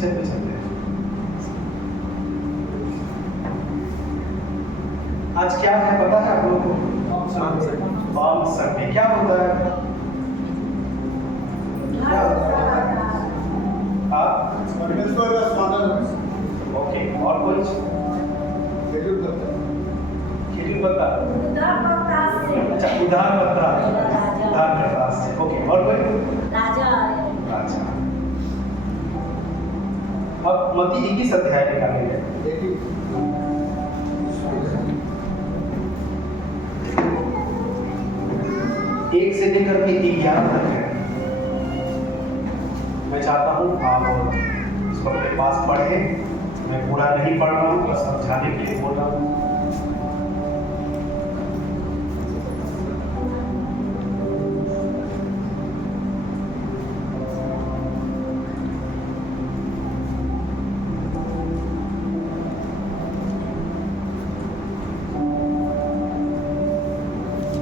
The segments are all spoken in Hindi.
पिक्चर पे चलते हैं। आज क्या है पता है आप लोगों को? Palm Sunday. क्या होता है? क्या होता है? ओके, और कुछ? खेजूर पत्ता। अच्छा, उधार पत्ता से। ओके, और कोई? राजा। अब मत्ती 21 अध्याय निकालेंगे। एक से लेकर के 11 तक है। मैं चाहता हूँ आप इसको अपने पास पढ़ें। मैं पूरा नहीं पढ़ रहा हूँ, बस समझाने के लिए बोल रहा हूँ।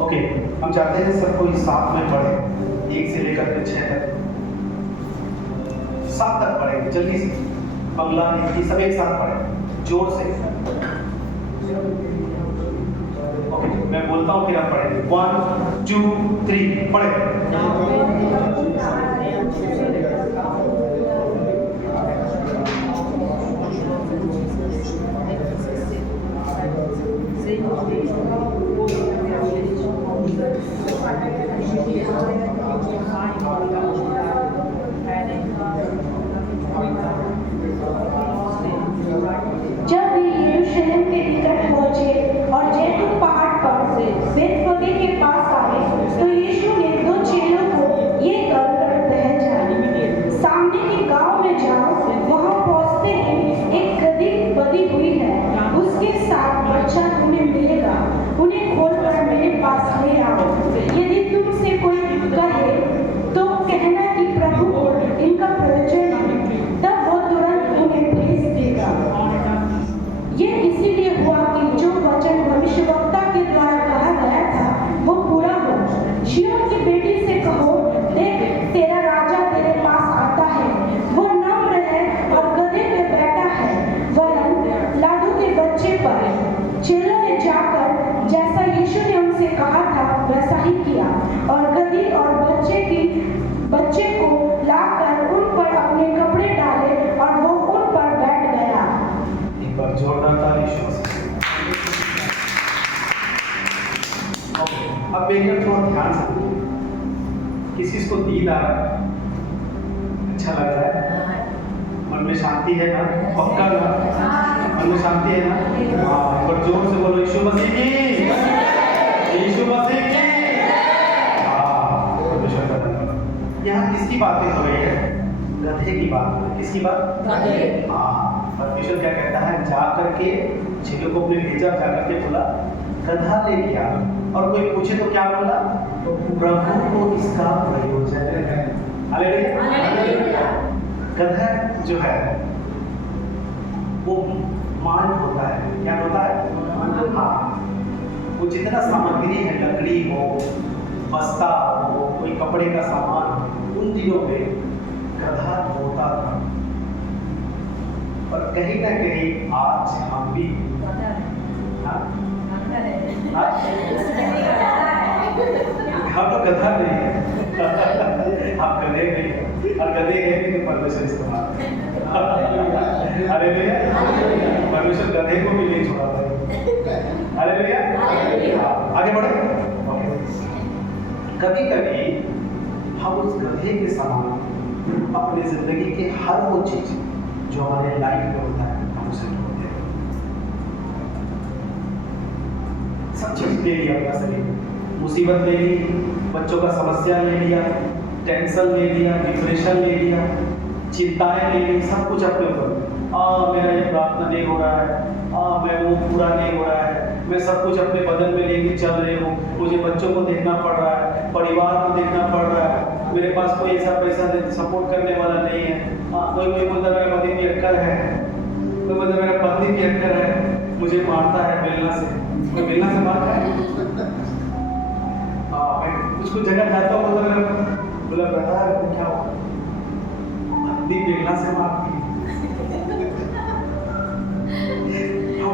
ओके, हम चाहते हैं सब कोई साथ में पढ़े, 1 से लेकर के 6 तक, 7 तक पढ़ेंगे जल्दी से। बंगला हिंदी सब एक साथ पढ़े जोर से। ओके, मैं बोलता हूँ फिर आप पढ़ेंगे। 1 2 3 पढ़े। जब वे यरूशलेम के निकट पहुंचे और जैतून पहाड़ पर बेतफगे के पास आए, तो यीशु ने 2 चेलों को ये कहकर भेजा, सामने के गांव में जाओ, वहां पहुंचते ही एक गदही बंधी हुई है, उसके साथ बच्चा तुम्हें मिलेगा, उन्हें खोलकर मेरे पास ले आओ। यदि तुमसे कोई कहे तो कहना कि प्रभु को इनका प्रयोजन है, तब वो तुरंत उन्हें भेज देगा। ये इसीलिए हुआ कि जो वचन भविष्यवक्ता के द्वारा कहा गया था वो पूरा हो। शियोन की बेटी से कहो, देख तेरा राजा तेरे पास आता है, वो नम्र है और गधे पे बैठा है, वरन लाडू के बच्चे पर। चेलों ने जाकर जैसा यीशु ने उनसे कहा था वैसा ही किया और गधी और बच्चे को लाकर उन पर अपने कपड़े डाले और वो उन पर बैठ गया। एक बार जोरदार ताली से। ओके, अब एक थोड़ा ध्यान से किसी को नींद आ रहा है, अच्छा लग रहा है, मन में शांति है ना? पक्का ना? मन में शांति है ना? हाँ, एक बार जोर से बोलो यीशु मसीह की, यीशु मसीह की। हाँ, परमेश्वर का धन्यवाद। यहाँ किसकी बातें हो रही है? गधे की बात हो रही है। किसकी बात? गधे। हाँ, परमेश्वर क्या कहता है? जा करके चेलों को अपने भेजा, जा करके बोला गधा ले गया, और कोई पूछे तो क्या बोला? प्रभु को इसका प्रयोजन है। हालेलुया। गधा जो है वो मान होता है। क्या होता है? हाँ, वो जितना सामग्री है, लकड़ी हो, बस्ता हो, कोई कपड़े का सामान, उन दिनों में गधा होता था। पर कहीं ना कहीं आज हम भी हम तो गधा नहीं है, आप गधे नहीं, और गधे हैं कि परमेश्वर इस्तेमाल। हालेलुया। परमेश्वर गधे को भी नहीं छोड़ा था। हालेलुया। आगे बढ़े। कभी कभी हम उस गधे के समान अपनी जिंदगी के हर वो चीज जो हमारे लाइफ में होता है हम उसे ढूंढते हैं। सब चीज ले लिया अपना शरीर, मुसीबत ले ली, बच्चों का समस्या ले लिया, टेंशन ले लिया, डिप्रेशन ले लिया, चिंताएं ले ली, सब कुछ अपने ऊपर। मेरा ये प्रार्थना नहीं हो रहा है, मैं वो पूरा नहीं हो रहा है, मैं सब कुछ अपने बदन में लेके चल रही हूँ, मुझे बच्चों को देखना पड़ रहा है, परिवार को देखना पड़ रहा है, मेरे पास कोई ऐसा पैसा सपोर्ट करने वाला नहीं है। कोई बोलता मेरा पति भी अक्कल है, कोई बोलता मेरा पत्नी भी अक्कल है, मुझे मारता है बेलना से, कोई बेलना से मारता है। कुछ जगह जाता हूँ तो बोला बता क्या हुआ, पत्नी बेलना से मारती है।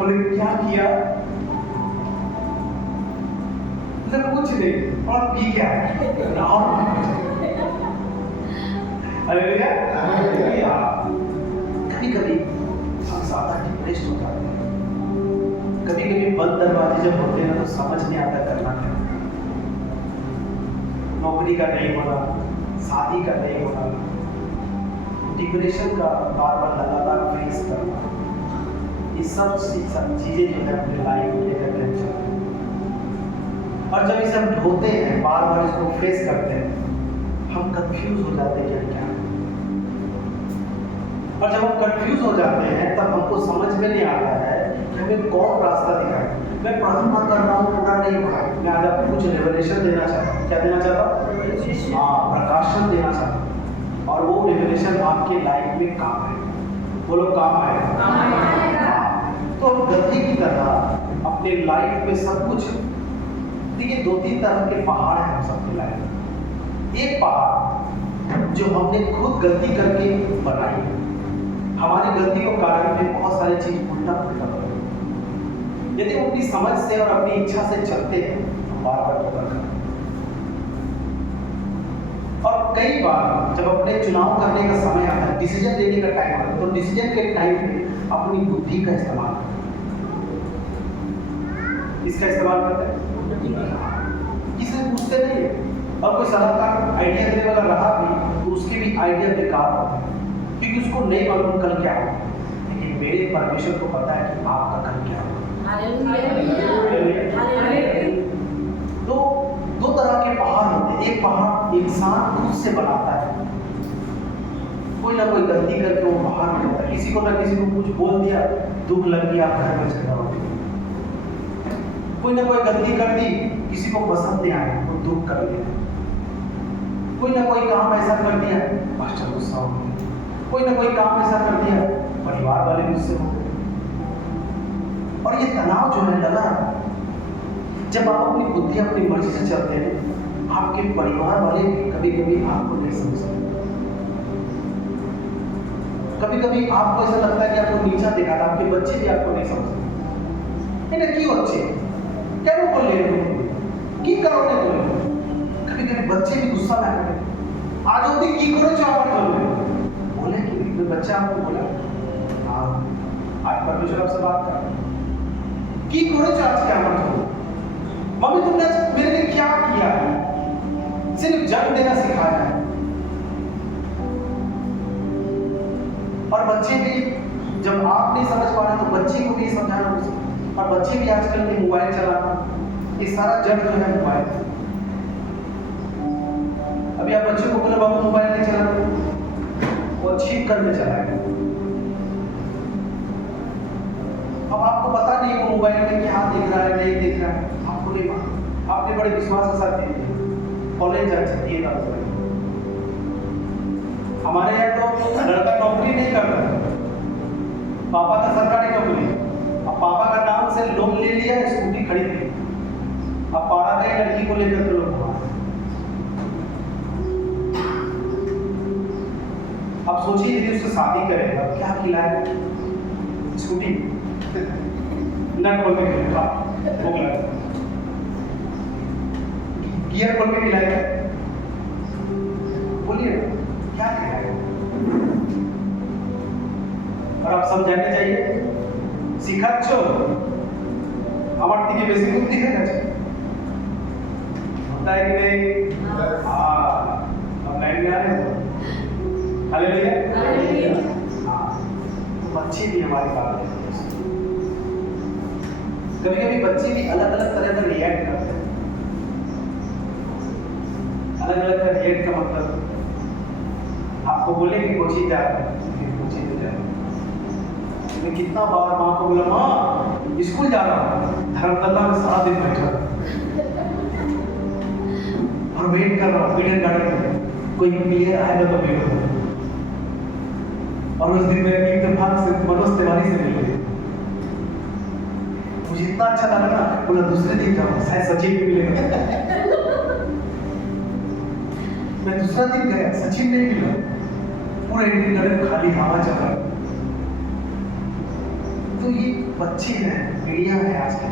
बोले क्या किया? कुछ नहीं, और पी क्या? हालेलुया। कभी कभी हम ज्यादा डिप्रेस्ड हो जाते हैं। कभी कभी बंद दरवाजे जब होते हैं तो समझ नहीं आता करना क्या। नौकरी का नहीं होना, शादी का नहीं होना, डिप्रेशन का बार बार लगातार फेस करना, ये सब चीजें जो है अपने लाइफ में लेकर टेंशन। और जब इसे हम ढोते हैं, बार बार इसको फेस करते हैं, हम कंफ्यूज हो जाते हैं क्या। और जब हम कंफ्यूज हो जाते हैं तब हमको समझ में नहीं आता है कि हमें कौन रास्ता दिखाए। मैं प्रार्थना कर रहा हूँ, पूरा नहीं हुआ। मैं आज आपको कुछ रेवलेशन देना चाहता हूँ। क्या देना चाहता हूँ? हाँ, प्रकाशन देना चाहता हूँ। और वो रेवलेशन आपके लाइफ में काम है। बोलो काम आएगा। तो गधे की तरह अपने लाइफ में सब कुछ, देखिए 2-3 तरह के पहाड़ हैं हम सबके लाइफ में। एक पहाड़ जो हमने खुद गलती करके बनाई, हमारी गलती को कारण में बहुत सारी चीज उल्टा पुल्टा बना। यदि वो अपनी समझ से और अपनी इच्छा से चलते हैं तो बार बार धोखा करते हैं। और कई बार जब अपने चुनाव करने का समय आता है, डिसीजन लेने का टाइम आता है, तो डिसीजन के टाइम पे अपनी बुद्धि का इस्तेमाल करते हैं। इसका इस्तेमाल करते हैं, किसी से पूछते नहीं है। और कोई सलाहकार आइडिया देने वाला रहा भी तो उसके भी आइडिया बेकार होते हैं, क्योंकि उसको नहीं मालूम कल क्या होगा। लेकिन मेरे परमेश्वर को पता है कि आपका कल क्या होगा। तो 2 तरह के पहाड़ होते हैं। एक पहाड़ इंसान खुद से बनाता है, कोई ना कोई गलती करके वो पहाड़ हो जाता है। किसी को ना किसी को कुछ बोल दिया, दुख लग गया, घर में झगड़ा हो गया। कोई ना कोई गलती कर दी, किसी को पसंद नहीं आया तो दुख कर लिया। कोई ना कोई काम ऐसा कर दिया, पास्टर गुस्सा हो गया। कोई ना कोई काम ऐसा कर दिया, परिवार वाले गुस्से हो गए। और ये तनाव जो है लगा, जब आप अपनी बुद्धि अपनी मर्जी से चलते हैं, आपके परिवार वाले भी कभी कभी आपको नहीं समझते। कभी कभी आपको ऐसा लगता है कि आपको नीचा देखा था, आपके बच्चे भी आपको नहीं समझते। ना क्यों अच्छे क्या वो बोल की करोगे बोले। कभी कभी बच्चे भी गुस्सा में आते हैं, आज होती की करो चावल बोले कि बच्चा आपको बोला, हाँ आज परमेश्वर आपसे बात कर की करो आज क्या मत हो। मम्मी तुमने मेरे लिए क्या किया? सिर्फ जन्म देना सिखाया है। और बच्चे भी जब आप नहीं समझ पा रहे तो बच्चे को भी समझाना उसे। और बच्चे भी आजकल के मोबाइल चलाना, ये सारा जड़ जो है मोबाइल। अभी आप बच्चे को बोले बाबू मोबाइल नहीं चलाना, वो छीन करके चलाएगा। अब आपको पता नहीं वो मोबाइल में क्या देख रहा है नहीं देख रहा है, आपको नहीं मालूम। आपने बड़े विश्वास के साथ दिए, कॉलेज जा सकती है। हमारे यहाँ तो लड़का नौकरी नहीं करता, पापा का सरकारी नौकरी। अब पापा का नाम से लोन ले लिया, स्कूटी खरीद ली। अब पाड़ा गई लड़की को लेकर के लोग अब सोचिए यदि उससे शादी करेगा क्या खिलाएगा? स्कूटी ना खोल के खिलाएगा, गियर खोल के खिलाएगा, बोलिए क्या खिलाएगा? और आप समझाने चाहिए শিখাচ্ছো আমার থেকে বেশি বুদ্ধি হয়ে গেছে होता है कि नहीं? हाँ, अब लाइन में आ रहे हैं। हालेलुया। हाँ, बच्चे भी हमारी बात है। कभी कभी बच्चे भी अलग अलग तरह का रिएक्ट करते हैं। अलग अलग का रिएक्ट का मतलब आपको बोलेंगे कोचिंग जा रहे हैं, कोचिंग में जा रहे हैं। मैं कितना बार माँ को बोला माँ स्कूल जा रहा हूँ, धर्मतला में सारा दिन बैठा और वेट कर रहा हूँ ईडन गार्डन में कोई प्लेयर आएगा तो वेट करूँ। और उस दिन मैं इत्तेफाक से मनोज तिवारी से मिले, मुझे इतना अच्छा लगा ना, बोला दूसरे दिन जाऊँ शायद सचिन भी मिलेगा। मैं दूसरा दिन गया, सचिन नहीं मिला, पूरा ईडन गार्डन खाली हवा चल रहा। तो ये बच्चे हैं, पीढ़ियां हैं आज की,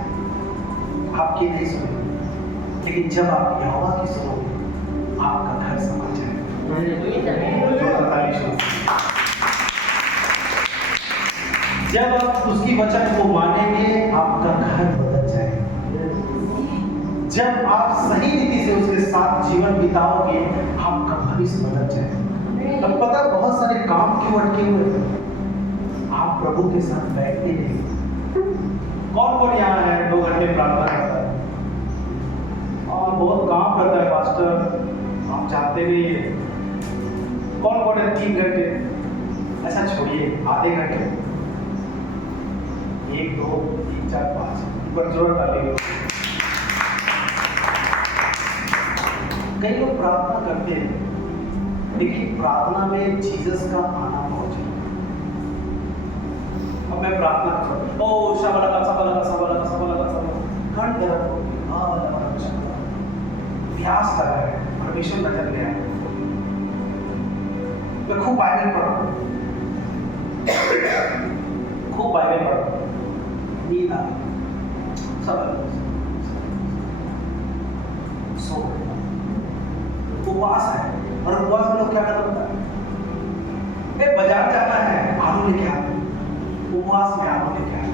आपकी नहीं सुनेंगे, लेकिन जब आप यहोवा की सुनोगे आपका घर समझ जाएगा। जब आप उसकी वचन को मानेंगे आपका घर बदल जाएगा। जब आप सही रीति से उसके साथ जीवन बिताओगे आपका भविष्य बदल जाएगा। अब पता है बहुत सारे काम क्यों अटके हुए हैं, आप प्रभु के साथ बैठते नहीं। कौन कौन यहाँ है 2 घंटे प्रार्थना करता है और बहुत काम करता है पास्टर, आप चाहते नहीं है। कौन कौन है 3 घंटे, अच्छा छोड़िए आधे घंटे, 1 2 3 4 5 ऊपर जोर डालिए। कई लोग प्रार्थना करते हैं लेकिन प्रार्थना में जीसस का आना बहुत जरूरी है। अब मैं प्रार्थना कर ओ शबला घंट दर्द हो गई, प्यास लगा है, परमेश्वर नजर ले आए, मैं खूब बाइबल पढ़ो, नींद आ गई, सब सो उपवास है। और उपवास में लोग क्या करना होता है, बाजार जाना है आलू लेके आते, उपवास में आलू लेके आते,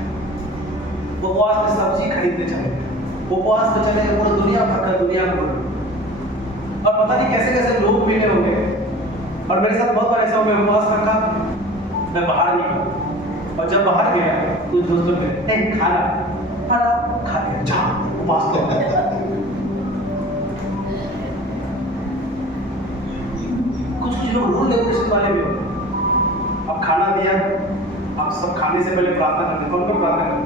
उपवास में सब्जी खरीदने चले, उपवास में चले पूरा दुनिया भर का दुनिया में, और पता नहीं कैसे कैसे लोग मिले होंगे। और मेरे साथ बहुत बार ऐसा हो, मैं उपवास रखा, मैं बाहर निकला और जब बाहर गया कुछ दोस्तों ने खाना खा लिया, जा उपवास तो कुछ लोग रूल रेगुलेशन वाले भी होते। अब खाना दिया, अब सब खाने से पहले प्रार्थना करते, कौन कौन प्रार्थना करते?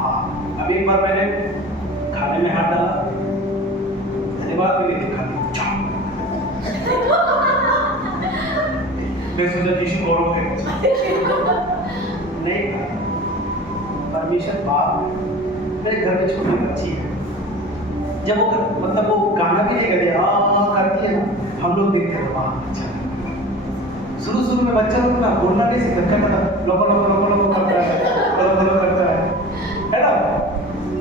हाँ, अब एक बार मैंने खाने में हाथ डाला, धन्यवाद भी नहीं खा लिया, मैं सोचा यीशु गौरव है नहीं खा। परमेश्वर बाप, मेरे घर में छोटी बच्ची है, जब वो मतलब वो गाना भी नहीं करती करती है ना, हम लोग देखते हैं वाह अच्छा। शुरू में बच्चा लोग ना बोलना नहीं सीखता, क्या पता लोगों करता है, करता है ना।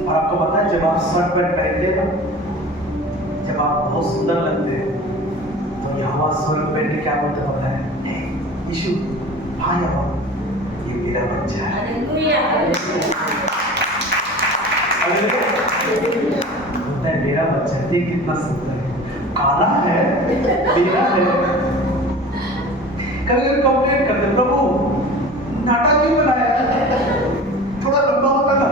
और आपको पता है जब आप शर्ट पैंट पहनते हैं ना, जब आप बहुत सुंदर लगते हैं तो यहाँ स्वर्ग पहन के क्या बोलते पता है, यीशु हाँ यहाँ ये मेरा बच्चा है, होता है मेरा बच्चा है, देख कितना सुंदर है, काला है मेरा है। कभी कंप्लेंट करते प्रभु नाटक क्यों बनाया, थोड़ा लंबा होता ना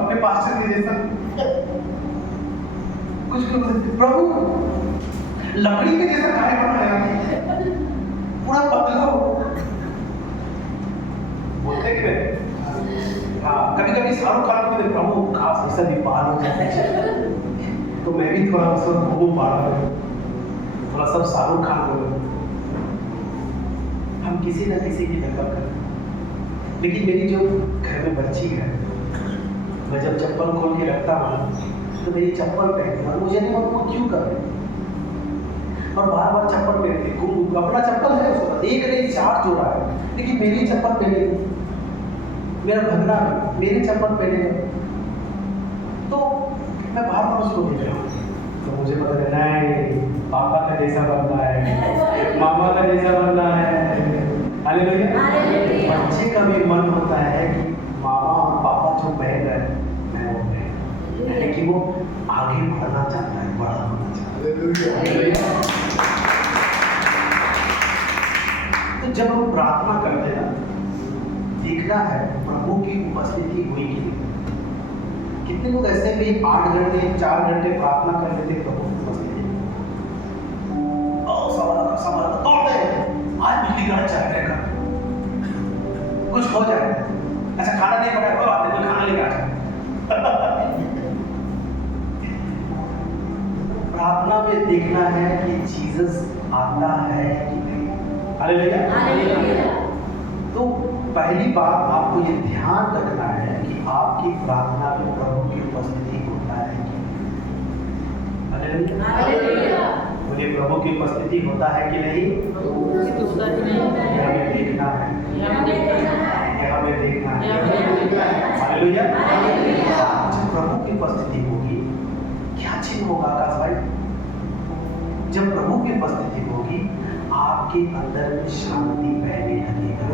अपने पास्टर के जैसा। कुछ प्रभु लकड़ी के जैसा काहे बनाया, पूरा पतला हो, बोलते कि हाँ। कभी शाहरुख खान को देख प्रभु खास ऐसा भी बाल हो जाए, तो मैं भी थोड़ा उसको घूम पा रहा हूँ, थोड़ा सब शाहरुख खान बोलो। हम किसी न किसी की नकल करते, लेकिन मेरी जो घर में बच्ची है, मैं जब चप्पल खोल के रखता हूँ तो मेरी चप्पल पहनती है और मुझे नहीं मालूम वो क्यों कर रही, और बार बार चप्पल पहनती, अपना चप्पल है उसके पास, एक नहीं 4 जोड़ा है, लेकिन मेरी चप्पल पहनेगी, मेरा भगना मेरी चप्पल पहनेगा, तो मैं बार बार उसको देख रहा हूँ। तो मुझे पता है नहीं पापा का जैसा बनना है, मामा का जैसा बनना है। हालेलुया। बच्चे का भी मन होता है कि मामा और पापा जो पहन रहे हैं मैं वो पहन, लेकिन वो आगे बढ़ना चाहता है, बड़ा होना चाहता है। तो जब हम प्रार्थना करते हैं देखना है प्रभु की उपस्थिति हुई कि नहीं। कितने लोग ऐसे भी 8 घंटे 4 घंटे प्रार्थना कर लेते प्रभु की उपस्थिति, सवाल तोड़ दे, आज बिजली का चाहे का कुछ हो जाए, ऐसा खाना नहीं पड़ा कोई बात नहीं, खाना लेके आ जाए। प्रार्थना में देखना है कि जीसस आता है कि नहीं। हालेलुया। तो पहली बात आपको ये ध्यान रखना है कि आपकी प्रार्थना में प्रभु की उपस्थिति होता है कि नहीं। हालेलुया। बोलिए प्रभु की उपस्थिति होता है कि नहीं। हमें देखना है, हमें देखना है। चिन्ह होगा आकाश भाई, जब प्रभु की उपस्थिति होगी आपके अंदर में शांति बहने लगेगा।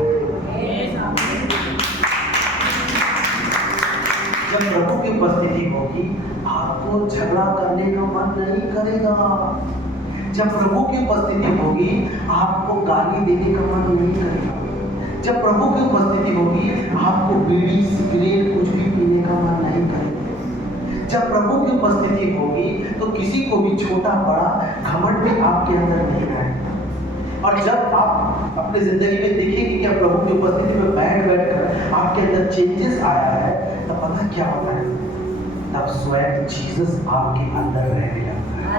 जब प्रभु की उपस्थिति होगी आपको झगड़ा करने का मन नहीं करेगा। जब प्रभु की उपस्थिति होगी आपको गाली देने का मन नहीं करेगा। जब प्रभु की उपस्थिति होगी आपको बीड़ी सिगरेट कुछ भी पीने का मन नहीं करेगा। जब प्रभु की उपस्थिति होगी तो किसी को भी छोटा बड़ा घमंड भी आपके अंदर नहीं रहेगा। और जब आप अपने जिंदगी में देखेंगे कि प्रभु की उपस्थिति में बैठ कर आपके अंदर चेंजेस आया है, तब पता क्या होता है, तब स्वयं जीसस आपके अंदर रहने लगता है।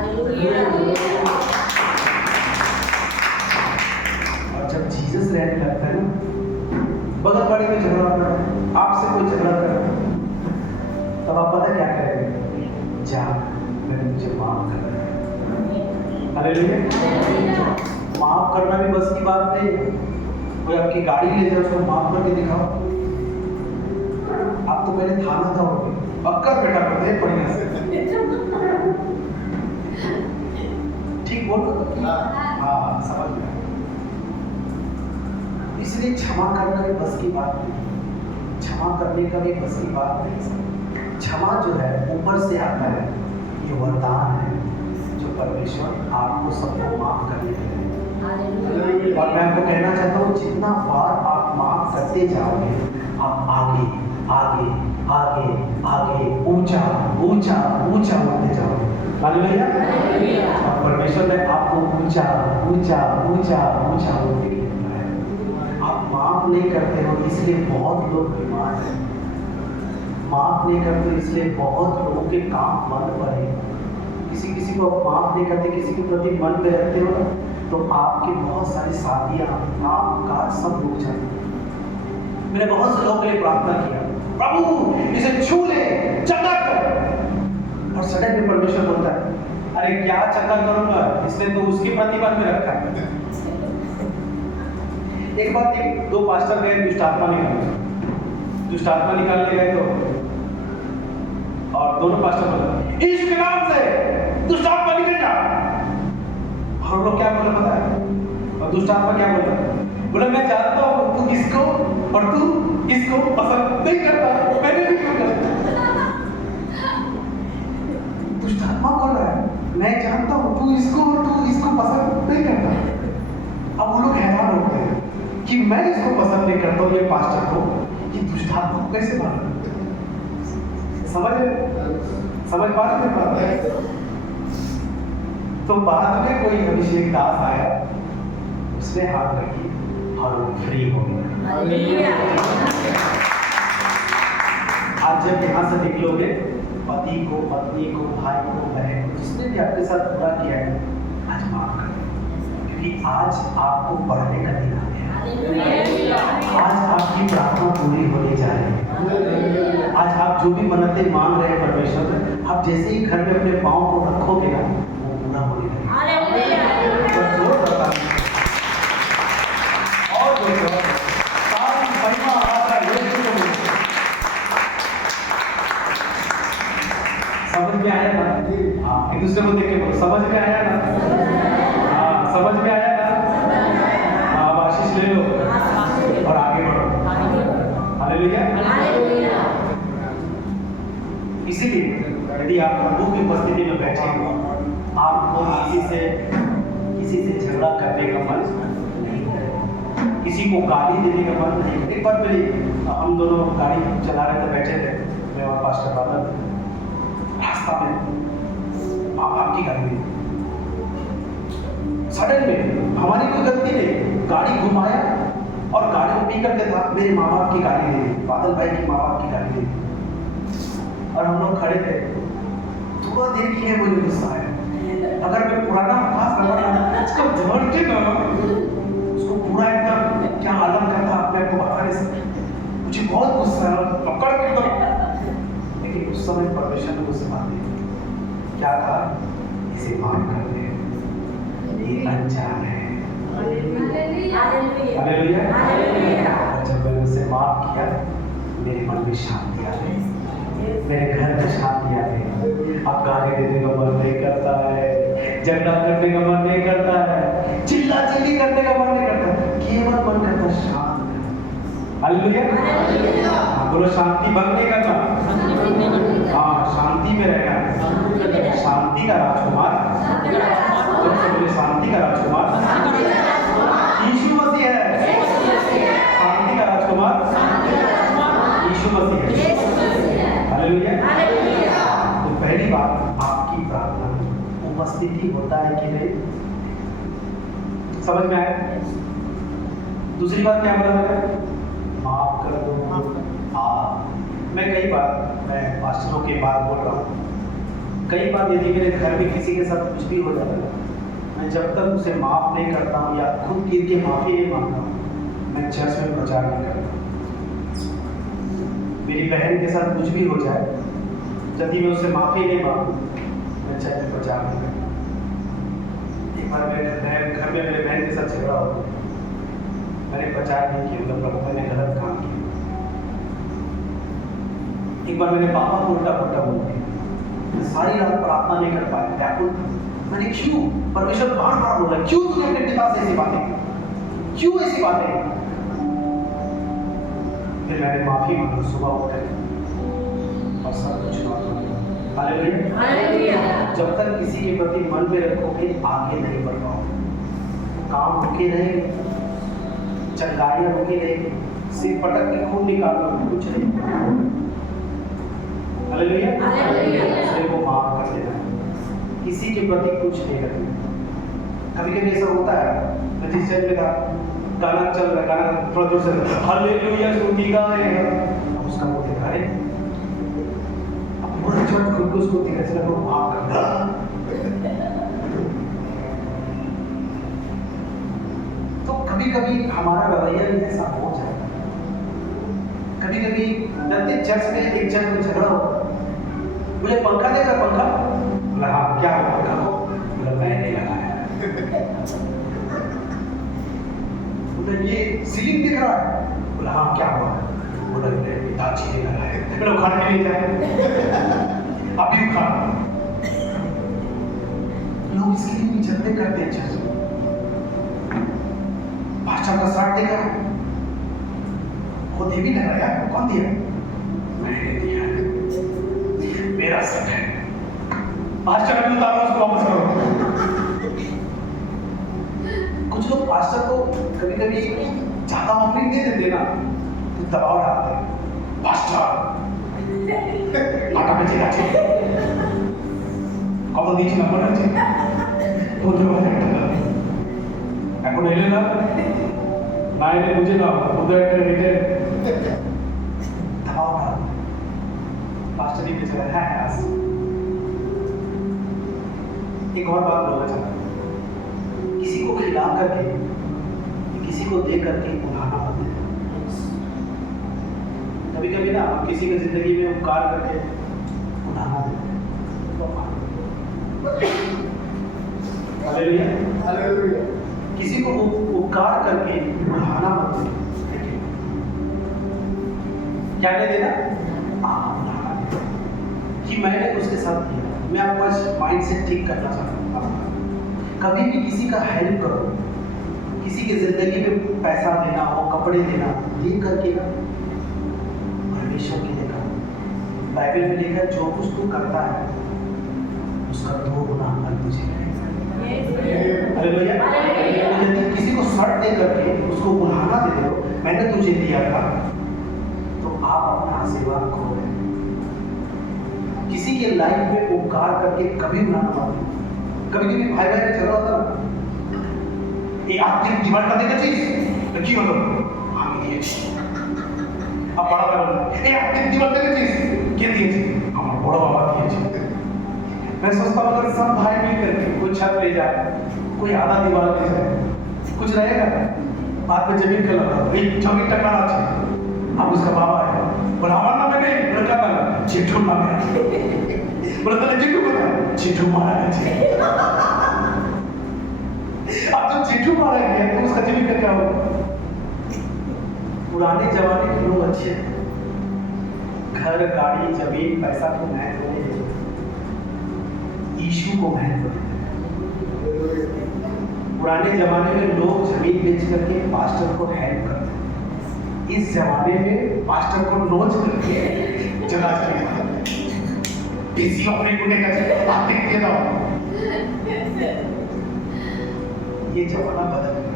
और जब जीसस रहने लगता है ना, बगल वाले में झगड़ा कर रहा है, आपसे कोई झगड़ा कर रहा है, तब आप पता क्या करेंगे, जा मैंने मुझे माफ कर दिया। हालेलुया। माफ करना भी बस की बात नहीं है। कोई आपकी गाड़ी ले जाए उसको माफ करके दिखाओ, आप तो पहले थाना जाओगे, पक्का बेटा करते हैं बढ़िया से, ठीक बोल रहे? हाँ समझ गया। इसलिए क्षमा करना भी बस की बात नहीं, क्षमा करने का भी बस की बात नहीं। क्षमा जो है ऊपर से आता है, ये वरदान है जो परमेश्वर आपको सबको माफ करने के लिए। और मैं आपको कहना चाहता हूँ, जितना बार आप माफ करते जाओगे आप आगे आगे आगे आगे ऊंचा ऊंचा ऊंचा होते जाओगे। हालेलुया। और परमेश्वर ने आपको ऊंचा ऊंचा ऊंचा ऊंचा होते किया है। आप माफ नहीं करते हो इसलिए बहुत लोग बीमार हैं, माफ नहीं करते इसलिए बहुत लोगों के काम बंद पड़े। किसी किसी को आप माफ नहीं करते, किसी के प्रति मन में रखते हो ना, तो आपकी बहुत सारी शादियाँ काम काज सब रुक जाते। मैंने बहुत से लोगों के लिए प्रार्थना किया, प्रभु इसे छू ले, चंगा कर, और सडन में परमेश्वर बोलता है, अरे क्या चंगा करूंगा, इसने तो उसकी प्रति मन में रखा है। एक बार दो पास्टर गए दुष्ट आत्मा निकालने गए तो, और दोनों पास्टर बोले यीशु के नाम से दुष्ट आत्मा निकल जा। और लोग क्या बोले पता है, और दुष्ट आत्मा क्या बोलता है, बोले मैं जानता हूँ तू इसको और तू इसको पसंद नहीं करता, मैंने भी क्यों करता। दुष्ट आत्मा बोल रहा है मैं जानता हूँ तू इसको पसंद नहीं करता। अब वो लोग हैरान होते हैं कि मैं इसको पसंद नहीं करता हूँ, ये पास्टर को, ये दुष्ट आत्मा को कैसे मालूम। समझ पा रहे हैं? तो बाद में कोई अभिषेक दास आया, उसने हाथ रखी और वो फ्री हो गया। आज जब यहाँ से निकलोगे, पति को, पत्नी को, भाई को, बहन को, जिसने भी आपके साथ बुरा किया है, आज माफ कर दो, क्योंकि आज आपको पढ़ने का दिन आ गया। आज आपकी प्रार्थना पूरी होने जा रही है। आज आप जो भी मन्नतें मांग रहे हैं परमेश्वर से, आप जैसे ही घर में अपने पाँव को रखोगे ना, वो पूरा होने लगेगा। और समझ में आया ना? हाँ, एक दूसरे को देख के बोलो, समझ में आया ना? हाँ, समझ में आया ना? हाँ, आशीष ले लो और आगे बढ़ो। हालेलुया। इसीलिए यदि आप प्रभु की उपस्थिति में बैठे हो, आपको किसी से झगड़ा करने का मन नहीं करेगा, किसी को गाली देने का मन नहीं करेगा। एक बार मेरी, हम दोनों गाड़ी चला रहे थे, बैठे थे, मैं और पास्टर बादल, रास्ता में आपकी गाड़ी दी, सडन में हमारी कोई गलती नहीं, गाड़ी घुमाया और गाड़ी में पी करके था, मेरे माँ बाप की गाड़ी दे दी, बादल भाई की माँ बाप की गाड़ी दे दी, और हम लोग खड़े थे। थोड़ा देर के लिए मुझे गुस्सा आया, अगर मैं पुराना खास रहा उसको झड़ के ना, उसको पूरा एकदम क्या आलम करता अपने को बता नहीं सकता, मुझे बहुत गुस्सा आया, पकड़ के एकदम। लेकिन उस समय परमेश्वर ने मुझसे बात की, क्या कहा, इसे माफ कर दे, ये अनजान है। हालेलुया। और जब मैंने उसे माफ किया, मेरे मन में शांति आ गई। मेरे घर में शांति आ गई। अब गाली देने का मन नहीं करता है, झगड़ा करने का मन नहीं करता है, चिल्ला चिल्ली करने का मन नहीं करता, केवल मन करता है शांत है। हालेलुया। बोलो शांति भंग नहीं करना, हाँ शांति में रहना। शांति का राजकुमार, शांति का राजकुमार यीशु मसीह है। शांति का राजकुमार यीशु मसीह है। हालेलुया। तो पहली बात, आपकी प्रार्थना उपस्थिति होता है कि नहीं, समझ में आया? दूसरी बात क्या बोला मैंने? माफ कर दो। मैं कई बार, मैं पास्टरों के बाद बोल रहा हूँ, कई बार यदि मेरे घर में किसी के साथ कुछ भी हो जाता है, मैं जब तक उसे माफ नहीं करता हूँ या खुद गिर के माफी नहीं मांगता हूँ, मैं चर्च में प्रचार नहीं करता। मेरी बहन के साथ कुछ भी हो जाए, यदि मैं उससे माफी नहीं मांगू, मैं चर्च में प्रचार नहीं करता। एक बार मेरे घर में मेरे बहन के साथ झगड़ा हो, मैंने प्रचार नहीं किया, मतलब मैंने गलत काम किया। एक बार मेरे पापा को उल्टा पुल्टा बोल दिया, मैं सारी रात प्रार्थना नहीं कर पाया, व्याकुल था। मैंने क्यों, परमेश्वर बार बार बोला, क्यों तुझे अपने पिता से ऐसी बातें, क्यों ऐसी बातें? फिर मैंने माफी मांगी सुबह उठकर और सब कुछ माफ कर दिया। हालेलुया। जब तक किसी के प्रति मन में रखोगे, आगे नहीं बढ़ पाओगे। काम रुके रहेंगे, चंगाइयाँ रुकी रहेंगी, सिर पटक के खून निकाल लो, कुछ नहीं। हालेलुया। दूसरे को माफ कर देना, किसी के प्रति कुछ नहीं रखना। कभी कभी ऐसा होता है, मैं जिस चर्च में था, गाना चल रहा है, गाना थोड़ा जोर से हालेलुया स्तुति गा रहे हैं, उसका मुंह देखा है, अब पूरा चर्च खुद को उसको देखा, चला वो माफ कर दे। तो कभी कभी हमारा रवैया भी ऐसा हो जाता है। कभी कभी जब चर्च में, एक चर्च में झगड़ा हो, मुझे पंखा देगा, पंखा बोला हाँ, क्या हो पंखा को, बोला मैं नहीं लगाया। बोला ये सीलिंग दिख रहा है, बोला हाँ क्या हुआ, बोला मेरे पिताजी ने लगाया। बोला उखाड़ के ले जाए, अभी उखाड़। लोग इसके लिए भी झगड़े करते हैं चर्च में। पास्टर का शर्ट देखा, वो देवी लगाया, कौन दिया? मैंने दिया, मेरा शर्ट है। पास्टर ने उतारा, उसको वापस करो। कुछ लोग पास्टर को कभी कभी ज्यादा ऑफरिंग दे देते ना, तो दबाव डालते हैं, पास्टर आटा में चला चाहिए, कब नीचे नंबर चाहिए, वो दबाव डालते हैं। এখন এলে না না এলে বুঝে নাও, ওদের একটা রেটে दबाव डाल। पास्टर जी चला है आज। एक और बात बोलना चाहता हूँ, किसी को खिला करके, किसी को दे करके उठाना मत देना। कभी कभी ना हम किसी की जिंदगी में उपकार करके उठाना देते हैं। हालेलुया। हालेलुया। किसी को उपकार करके उठाना मत देना। क्या नहीं देना? उठाना देना कि मैंने उसके साथ किया। मैं आपका माइंड सेट ठीक करना चाहता हूँ। कभी भी किसी का हेल्प करो, किसी की जिंदगी में पैसा देना हो, कपड़े देना, ये करके ना परमेश्वर के लिए करो। बाइबल में लिखा है जो कुछ तू करता है उसका 2 गुना फल तुझे मिलेगा। हालेलुया। यदि किसी को शर्ट दे करके उसको बुलाना दे दो, मैंने तुझे दिया था, तो आप अपना आशीर्वाद खो गए। किसी के लाइफ में उपकार करके कभी बुलाना मत। कभी कभी भाई भाई में झगड़ा होता ना, ये आपकी डिमांड करने का चीज की मतलब हम दिए, अब बड़ा कर ये आपकी डिमांड करने का चीज के दिए, हमारा बड़ा बाबा दिए। मैं सोचता हूँ अगर सब भाई मिलकर कोई छत ले जाए, कोई आधा दीवार ले जाए, कुछ रहेगा बाद में जमीन का लगा, जमीन टकराना चाहिए। अब उसका बाबा है, बोला हमारा नाम है नहीं, लड़का नाम जेठू नाम है, बोला तेरे जेठू बता, जेठू मारा है। अब जब जेठू मारा गया तो उसका जमीन का क्या होगा? पुराने जमाने के लोग अच्छे, घर, गाड़ी, जमीन, पैसा को महत्व नहीं देते, यीशु को महत्व देते। पुराने जमाने में लोग जमीन बेच करके पास्टर को हेल्प करते थे। इस जमाने में पास्टर को नोच करके जला किसी अपने गुने का आप देखते ना, ये जमाना बदल गया।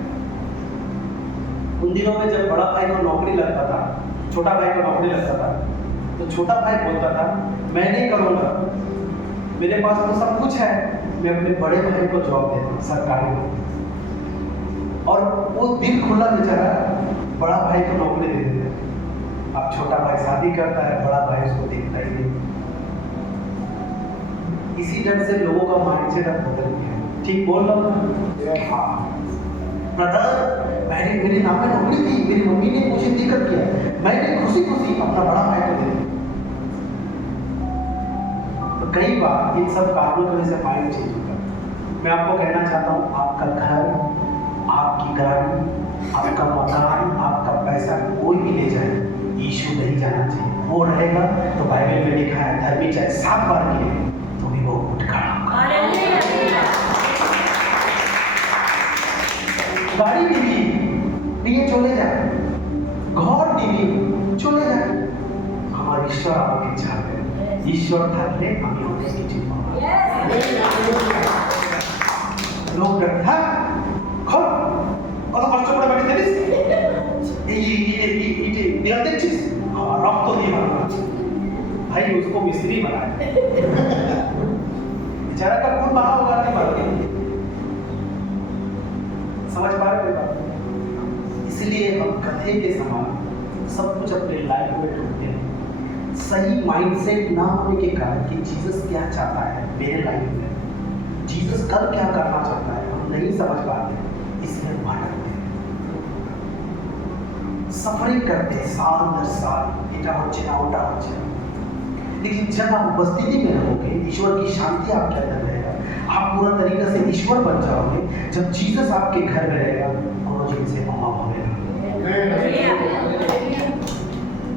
उन दिनों में जब बड़ा भाई को नौकरी लगता था, छोटा भाई को नौकरी लगता था, तो छोटा भाई बोलता था मैं नहीं करूँगा, मेरे पास तो सब कुछ है, मैं अपने बड़े भाई को जॉब देता हूँ सरकारी में। और वो दिल खुला बेचारा बड़ा भाई को नौकरी दे देता है। अब छोटा भाई शादी करता है, बड़ा भाई उसको देखता ही नहीं। इसी ढंग से लोगों का माइंडसेट अब बदल गया। ठीक बोल रहा हूँ? हाँ ब्रदर, मैंने मेरी नाम में नौकरी थी, मेरी मम्मी ने मुझे दिक्कत किया, मैंने खुशी खुशी अपना बड़ा भाई को दे दिया। तो कई बार इन सब कारणों की वजह से माइंड चेंज होता है। मैं आपको कहना चाहता हूँ, आपका घर, आपकी गाड़ी, आपका मकान, आपका पैसा कोई भी ले जाए, यीशु नहीं जाना चाहिए। वो रहेगा तो बाइबल में लिखा है, धर्मी चाहे 7 बार गिरे तो भी वो उठ खड़ा होगा। गाड़ी দিবি নিয়ে চলে যায়, ঘর দিবি চলে যায়, আমার ঈশ্বর আমাকে ছাড়বে। ঈশ্বর থাকলে আমি অনেক কিছু পাবো। লোক হ্যাঁ ঘর কত কষ্ট করে বাড়ি দিস, এই ইটে দেওয়া দেখছিস, আমার রক্ত দিয়ে বানানো আছে। भाई उसको मिस्त्री बनाया, बेचारा का खून बहा होगा नहीं मालूम। समझ पा रहे बात? इसलिए हम गधे के समान सब कुछ अपने लाइफ में ढूंढते हैं। सही माइंडसेट ना होने के कारण कि जीसस क्या चाहता है मेरे लाइफ में, जीसस कल क्या करना चाहता है, हम नहीं समझ पाते, इसलिए भटकते हैं, सफरिंग करते हैं साल दर साल, এটা হচ্ছে না ওটা হচ্ছে না। लेकिन जब आप उपस्थिति में रहोगे, ईश्वर की शांति आपके अंदर रहेगा, आप पूरा तरीके से ईश्वर बन जाओगे। जब जीसस आपके घर में रहेगा, कोनो जिनसे अभाव होगा।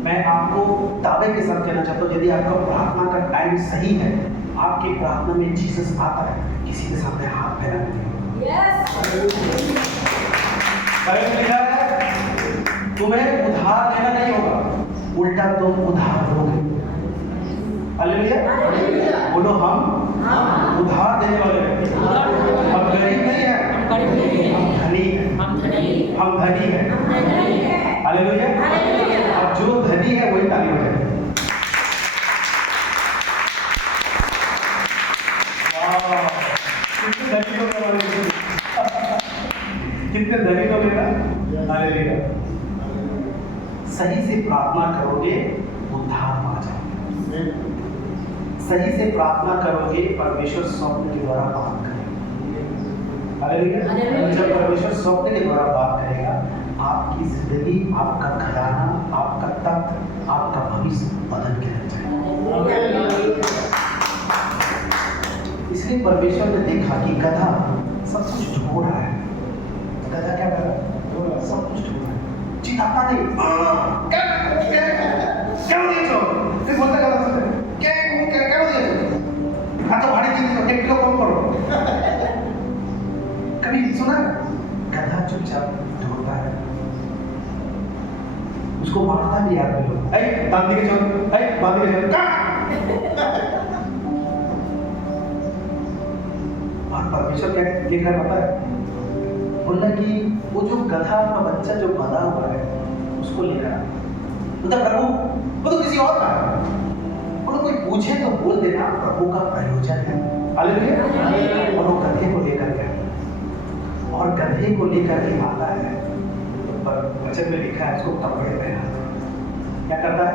मैं आपको दावे के साथ कहना चाहता हूँ, यदि आपका प्रार्थना का टाइम सही है, आपकी प्रार्थना में जीसस आता है, किसी के सामने हाथ फैलाने नहीं होगा। तुम्हें उधार लेना नहीं होगा, उल्टा तुम उधार दोगे। हालेलुया, बोलो हम उधार देने वाले हैं। हम गरीब नहीं है, हम धनी है, हम धनी है। हालेलुया, और जो धनी है वही ताली बजाए। कितने धनी लोग हैं ना। हालेलुया, सही से प्रार्थना करोगे उद्धार पा जाओगे। सही से प्रार्थना करोगे, परमेश्वर स्वप्न के द्वारा बात करेगा। हालेलुया, जब परमेश्वर स्वप्न के द्वारा बात करेगा, आपकी जिंदगी, आपका घराना, आपका तख्त, आपका भविष्य बदल के रह जाएगा। इसलिए परमेश्वर ने देखा कि गधा सब कुछ ढूंढ रहा है। गधा क्या कर रहा है? सब कुछ ढूंढ रहा है, चिल्लाता नहीं। क्या दिए तो फिर बोलता गधा से क्या दिए तो तो भाड़ी चीज 1 किलो कम करो। कभी सुना? गधा चुपचाप ढूंढता है, उसको मारता भी आदमी लोग, ऐ दांती के चल, ऐ बांधी के चल। और परमेश्वर क्या लिख रहा है पता है? बोला कि वो जो गधा का बच्चा जो बंधा हुआ है उसको ले रहा है। मतलब प्रभु वो तो किसी और का है, और कोई पूछे तो बोल देना प्रभु का प्रयोजन है। हालेलुया, और वो गधे को लेकर गया, और गधे को लेकर के आता है, तो पर वचन में लिखा है उसको कपड़े पहना। क्या करता है?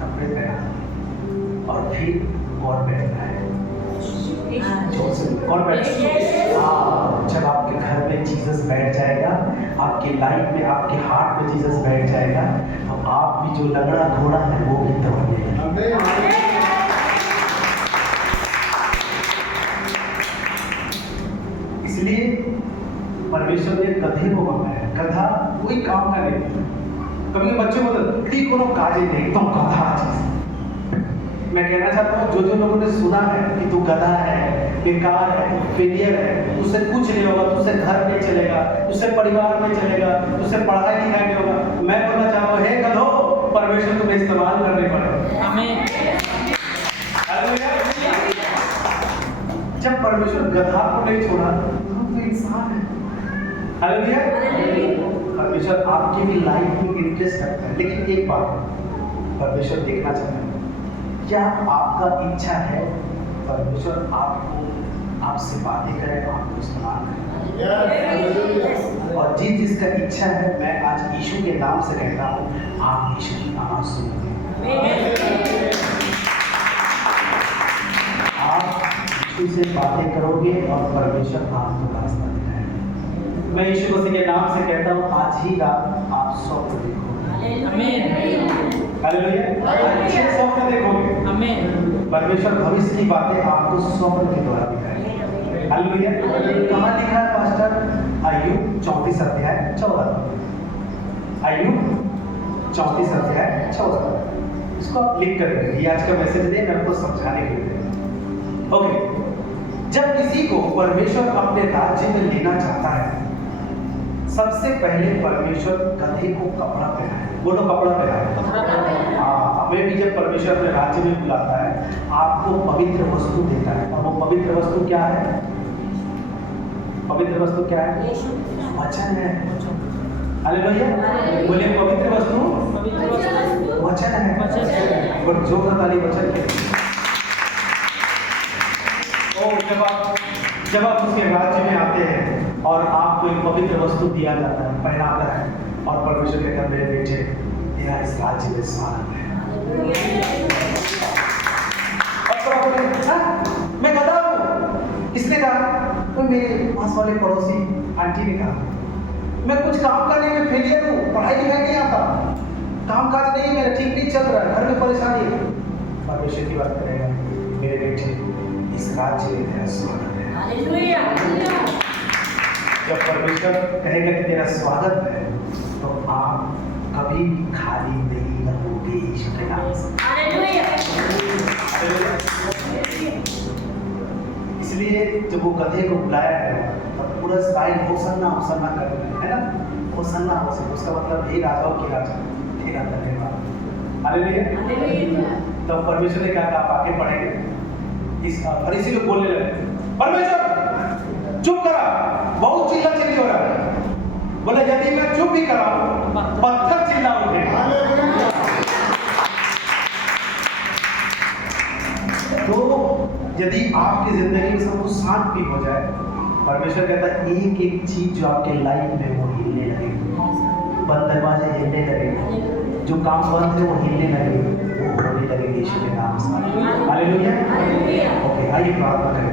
कपड़े पहना, और फिर और बैठता है। कौन बैठेगा? जब आपके घर में जीसस बैठ जाएगा, आपके लाइफ में, आपके हार्ट में जीसस बैठ जाएगा, तो आप भी जो लंगड़ा घोड़ा है वो भी दौड़ लेगा। इसलिए परमेश्वर ने गधे को बनाया। गधा कोई काम का नहीं, कभी बच्चों को ती कोनो काजे नहीं एकदम गधा चीज। मैं कहना चाहता हूँ जो जो लोगों ने सुना है कि तू गधा है, बेकार है, फेलियर है, तुझसे कुछ नहीं होगा, तुझसे घर नहीं चलेगा, तुझसे परिवार नहीं चलेगा, तुझसे पढ़ाई लिखाई नहीं होगा, मैं बोलना चाहता हूँ हे गधो, परमेश्वर तुम्हें इस्तेमाल करने पड़ेगा। जब परमेश्वर गधा को नहीं छोड़ा तो इंसान है। हालेलुया। परमेश्वर आपकी भी लाइफ में इंटरेस्ट रखता है, लेकिन एक बात परमेश्वर देखना चाहता है, क्या आपका इच्छा है परमेश्वर आपको आपसे बातें करे, आपको इस्तेमाल करे? और जिसका इच्छा है, मैं आज यीशु के नाम से कहता हूँ, आप यीशु की आवाज सुनिए। आप यीशु से बातें करोगे और परमेश्वर आपको रास्ता दिखाएगा। मैं यीशु मसीह के नाम से कहता हूँ, आज ही रात आप स्वप्न देखोगे। हालेलुया। अच्छे स्वप्न देखोगे। परमेश्वर भविष्य की बातें आपको स्वप्न के द्वारा दिखाएगा। हालेलुया। कहाँ लिखा है पास्टर? अय्यूब 34 अध्याय 14। अय्यूब 34 अध्याय 14। इसको आप लिख कर रखिए। ये आज का मैसेज नहीं, मैं आपको समझाने के लिए। ओके। जब किसी को परमेश्वर अपने राज्य में लेना चाहता है, सबसे पहले परमेश्वर गधे को कपड़ा पहनाए। बोलो कपड़ा पहनाए। हमें भी जब परमेश्वर अपने राज्य में बुलाता है, आपको पवित्र वस्तु देता है। और वो पवित्र वस्तु क्या है? पवित्र वस्तु क्या है? वचन है। हालेलुया। बोले पवित्र वस्तु वचन है। बट जो ताली वचन के जब आप उसके राज्य में आते हैं और आपको एक पवित्र वस्तु दिया जाता है, पहनाता है, और परमेश्वर कहता है मेरे बेटे, तेरा इस राज्य में स्वागत है। मैं गधा हूँ, इसने कहा, तो मेरे पास वाले पड़ोसी आंटी ने कहा, मैं कुछ काम करने में फेलियर हूँ, पढ़ाई लिखाई नहीं आता, काम काज नहीं, मेरा ठीक नहीं चल रहा है, घर में परेशानी है। परमेश्वर की बात करेगा, मेरे बेटे, इस राज्य में तेरा स्वागत है। जब परमेश्वर कहेगा कि तेरा स्वागत है, तो आप कभी भी खाली नहीं रहोगे यीशु के नाम से। इसलिए जब वो गधे को बुलाया है, तब पूरा स्टाइल होसन्ना होसन्ना कर रहे हैं, है ना? होसन्ना होसन्ना, उसका मतलब हे राजाओं के राजा, तेरा धन्यवाद। हालेलुया। तब परमेश्वर ने कहा आप आगे बढ़ेंगे। इस फरीसी लोग बोलने लगे, परमेश्वर चुप करा, बहुत चिल्ला चिल्ली हो रहा है। बोले यदि मैं चुप भी कराऊं, पत्थर चिल्ला उठेगा। तो यदि आपकी जिंदगी में सब कुछ शांत भी हो जाए, परमेश्वर कहता है एक एक चीज जो आपके लाइफ में वो हिलने लगेगी। बंद दरवाजे हिलने लगेंगे, जो काम बंद है वो हिलने लगेंगे, वो होने लगेंगे यीशु के नाम से। हालेलुया। ओके, आइए प्रार्थना करें।